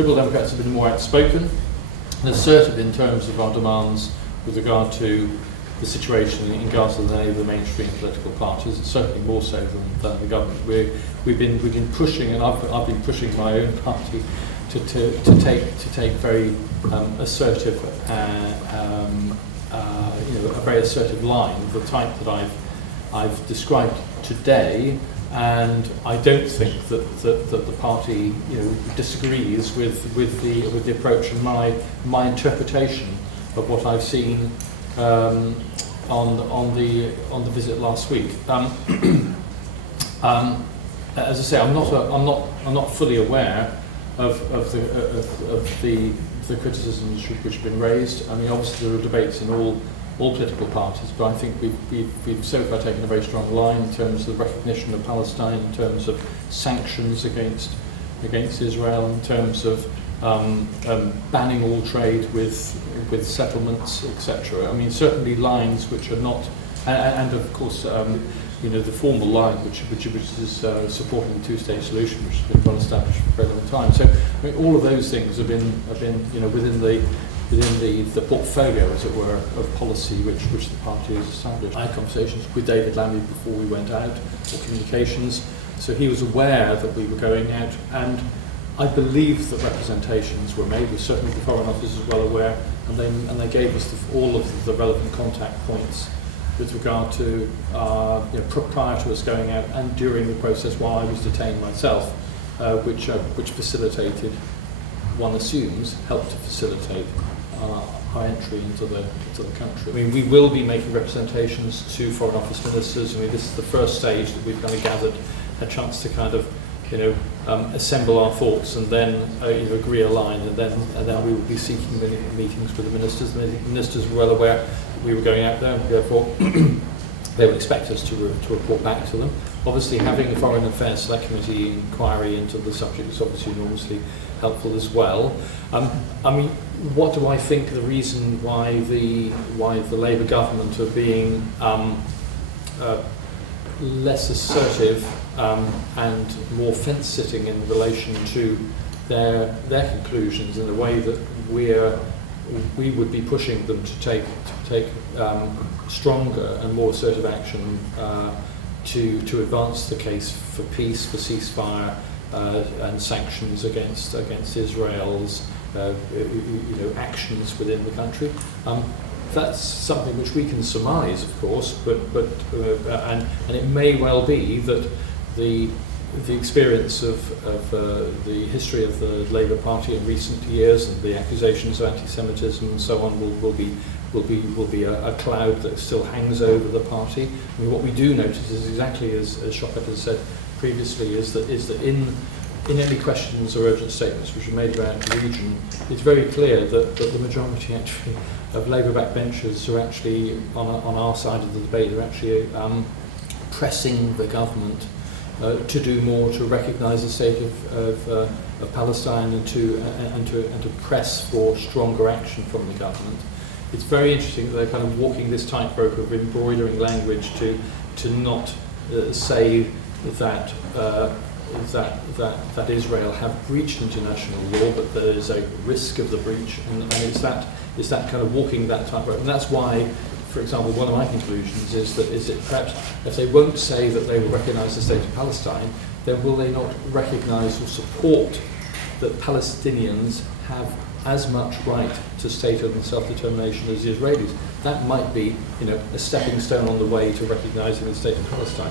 Liberal Democrats have been more outspoken and assertive in terms of our demands with regard to the situation in Gaza than any of the mainstream political parties, and certainly more so than the government. We've been pushing, and I've been pushing my own party to take very assertive, a very assertive line of the type that I've described today. And I don't think that the party disagrees with the approach and my interpretation of what I've seen on the visit last week. As I say, I'm not fully aware of the criticisms which have been raised. I mean, obviously there are debates in all political parties, but I think we've so far taken a very strong line in terms of the recognition of Palestine, in terms of sanctions against Israel, in terms of banning all trade with settlements, etc. I mean, certainly lines which are not, and of course, the formal line which is supporting the two-state solution, which has been well established for a very long time. So, I mean, all of those things have been within the portfolio, as it were, of policy which the party has established. I had conversations with David Lammy before we went out, or communications, so he was aware that we were going out, and I believe that representations were made. Certainly the Foreign Office is well aware, and they gave us all of the relevant contact points with regard to prior to us going out and during the process while I was detained myself, which facilitated, one assumes, helped to facilitate our entry into the country. I mean, we will be making representations to Foreign Office ministers. I mean, this is the first stage that we've kind of gathered a chance to kind of assemble our thoughts and then agree a line, and then we will be seeking meetings with the ministers. The ministers were well aware that we were going out there, and therefore they would expect us to report back to them. Obviously, having a Foreign Affairs Select Committee inquiry into the subject is obviously enormously helpful as well. I mean, what do I think the reason why the Labour government are being less assertive and more fence-sitting in relation to their conclusions, in the way that we would be pushing them to take stronger and more assertive action to advance the case for peace, for ceasefire, and sanctions against Israel's actions within the country. That's something which we can surmise, of course, but it may well be that the experience of the history of the Labour Party in recent years and the accusations of anti-Semitism and so on will be a cloud that still hangs over the party. I mean, what we do notice is exactly as Shopet has said previously, is that in any questions or urgent statements which are made about the region, it's very clear that the majority actually of Labour backbenchers are actually on our side of the debate. They're actually pressing the government to do more, to recognise the state of Palestine, and to press for stronger action from the government. It's very interesting that they're kind of walking this tightrope of embroidering language to not say that Israel have breached international law, but there is a risk of the breach, and it's that kind of walking that tightrope, and that's why, for example, one of my conclusions is that perhaps if they won't say that they will recognise the state of Palestine, then will they not recognise or support that Palestinians have as much right to statehood and self-determination as the Israelis? That might be, a stepping stone on the way to recognising the state of Palestine.